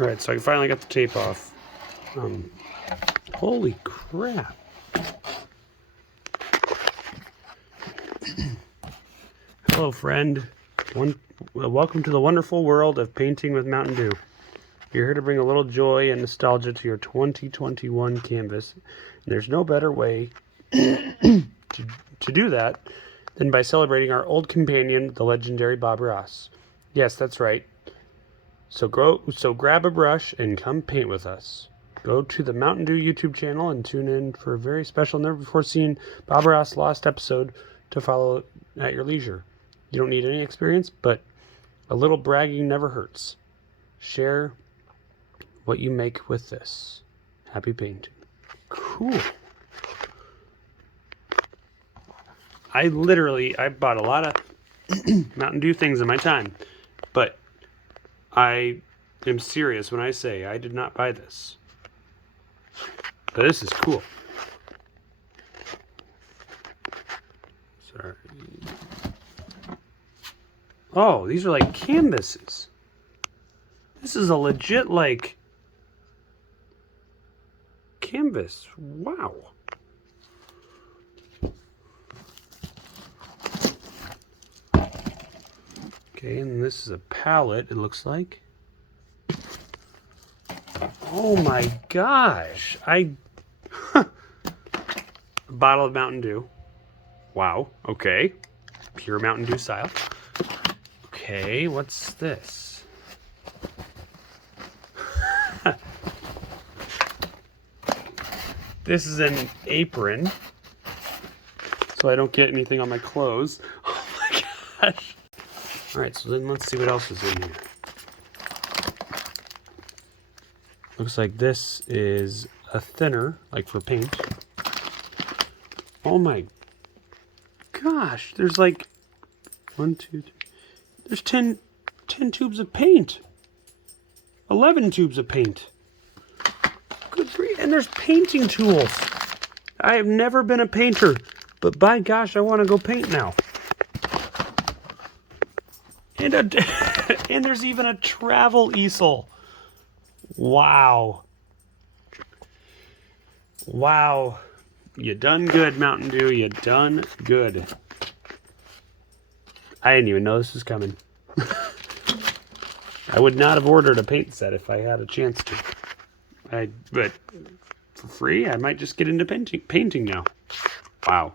Alright, so I finally got the tape off. Holy crap. Hello, friend. Welcome to the wonderful world of painting with Mountain Dew. You're here to bring a little joy and nostalgia to your 2021 canvas. And there's no better way to do that than by celebrating our old companion, the legendary Bob Ross. Yes, that's right. So grab a brush and come paint with us. Go to the Mountain Dew YouTube channel and tune in for a very special, never-before-seen Bob Ross Lost episode to follow at your leisure. You don't need any experience, but a little bragging never hurts. Share what you make with this. Happy painting. Cool. I bought a lot of Mountain Dew things in my time, but I am serious when I say I did not buy this. But this is cool. Sorry. Oh, these are like canvases. This is a legit, like, canvas. Wow. Okay, and this is a palette, it looks like. Oh my gosh. A bottle of Mountain Dew. Wow, okay. Pure Mountain Dew style. Okay, what's this? This is an apron, so I don't get anything on my clothes. Oh my gosh. Alright, so then let's see what else is in here. Looks like this is a thinner, like for paint. Oh my gosh, there's like 1, 2, 3. There's 10 tubes of paint. 11 tubes of paint. Good grief. And there's painting tools. I have never been a painter, but by gosh, I want to go paint now. And and there's even a travel easel. Wow. Wow. You done good, Mountain Dew. You done good. I didn't even know this was coming. I would not have ordered a paint set if I had a chance to. But for free, I might just get into painting now. Wow.